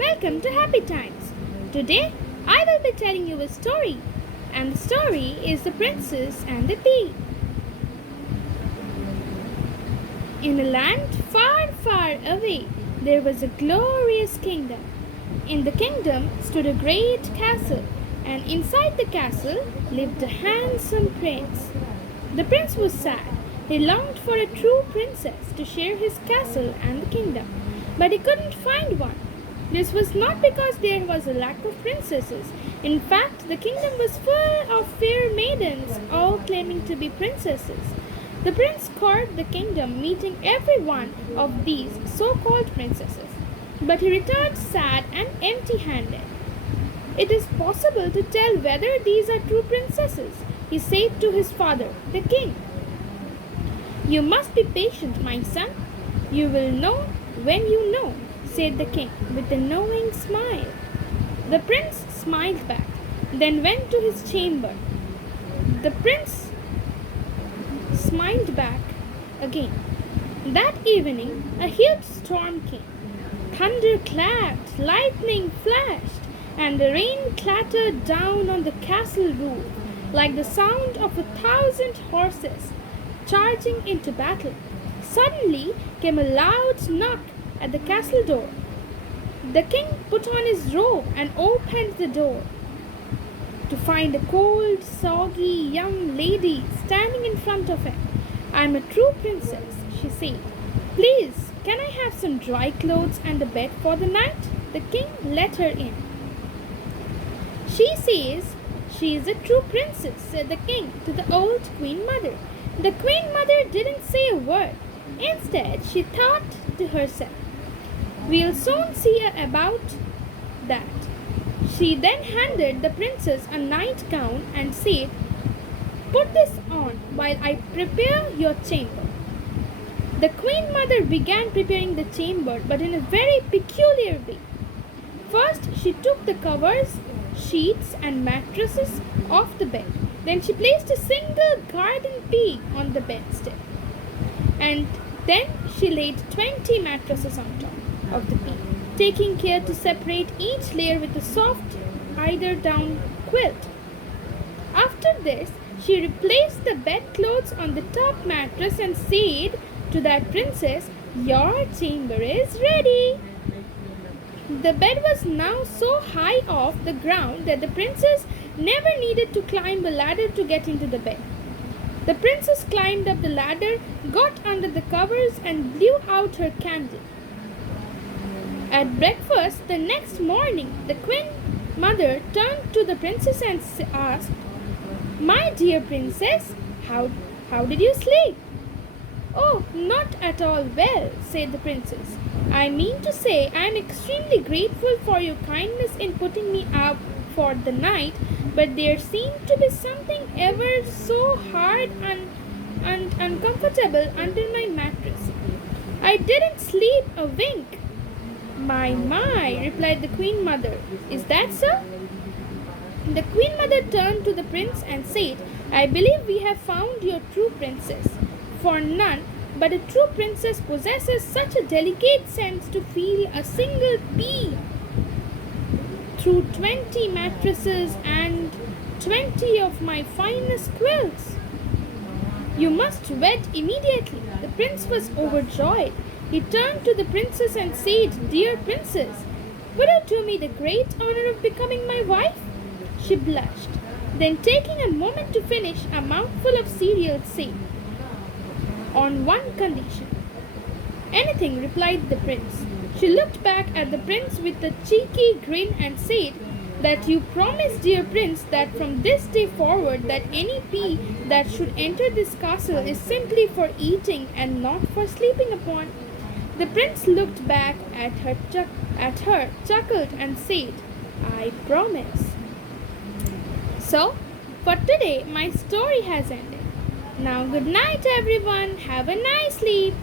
Welcome to Happy Times. Today I will be telling you a story, and the story is The Princess and the Pea. In a land far, far away, there was a glorious kingdom. In the kingdom stood a great castle, and inside the castle lived a handsome prince. The prince was sad. He longed for a true princess to share his castle and the kingdom, but he couldn't find one. This was not because there was a lack of princesses. In fact, the kingdom was full of fair maidens, all claiming to be princesses. The prince scoured the kingdom, meeting every one of these so-called princesses. But he returned sad and empty-handed. "It is possible to tell whether these are true princesses," he said to his father, the king. "You must be patient, my son. You will know when you know," said the king with a knowing smile. The prince smiled back, then went to his chamber. The prince smiled back again. That evening, a huge storm came. Thunder clapped, lightning flashed, and the rain clattered down on the castle roof like the sound of 1,000 horses charging into battle. Suddenly came a loud knock at the castle door. The king put on his robe and opened the door to find a cold, soggy young lady standing in front of him. "I'm a true princess," she said. "Please, can I have some dry clothes and a bed for the night?" The king let her in. "She says she is a true princess," said the king to the old queen mother. The queen mother didn't say a word. Instead, she thought to herself, "We'll soon see about that." She then handed the princess a nightgown and said, "Put this on while I prepare your chamber." The queen mother began preparing the chamber, but in a very peculiar way. First, she took the covers, sheets, and mattresses off the bed. Then she placed a single garden pea on the bedstead. And then she laid 20 mattresses on top of the pea, taking care to separate each layer with a soft eider-down quilt. After this, she replaced the bedclothes on the top mattress and said to that princess, "Your chamber is ready." The bed was now so high off the ground that the princess never needed to climb a ladder to get into the bed. The princess climbed up the ladder, got under the covers, and blew out her candle. At breakfast the next morning, the queen mother turned to the princess and asked, "My dear princess, how did you sleep?" "Oh, not at all well," said the princess. "I mean to say, I am extremely grateful for your kindness in putting me up for the night, but there seemed to be something ever so hard and uncomfortable under my mattress. I didn't sleep a wink." My, replied the queen mother. "Is that so?" The queen mother turned to the prince and said, "I believe we have found your true princess. For none but a true princess possesses such a delicate sense to feel a single pea through 20 mattresses and 20 of my finest quilts. You must wed immediately." The prince was overjoyed. He turned to the princess and said, "Dear princess, would you do me the great honor of becoming my wife?" She blushed. Then, taking a moment to finish a mouthful of cereal, said, "On one condition." "Anything," replied the prince. She looked back at the prince with a cheeky grin and said, "That you promise, dear prince, that from this day forward that any pea that should enter this castle is simply for eating and not for sleeping upon." The prince looked back at her, chuckled and said, "I promise." So, for today, my story has ended. Now, good night, everyone. Have a nice sleep.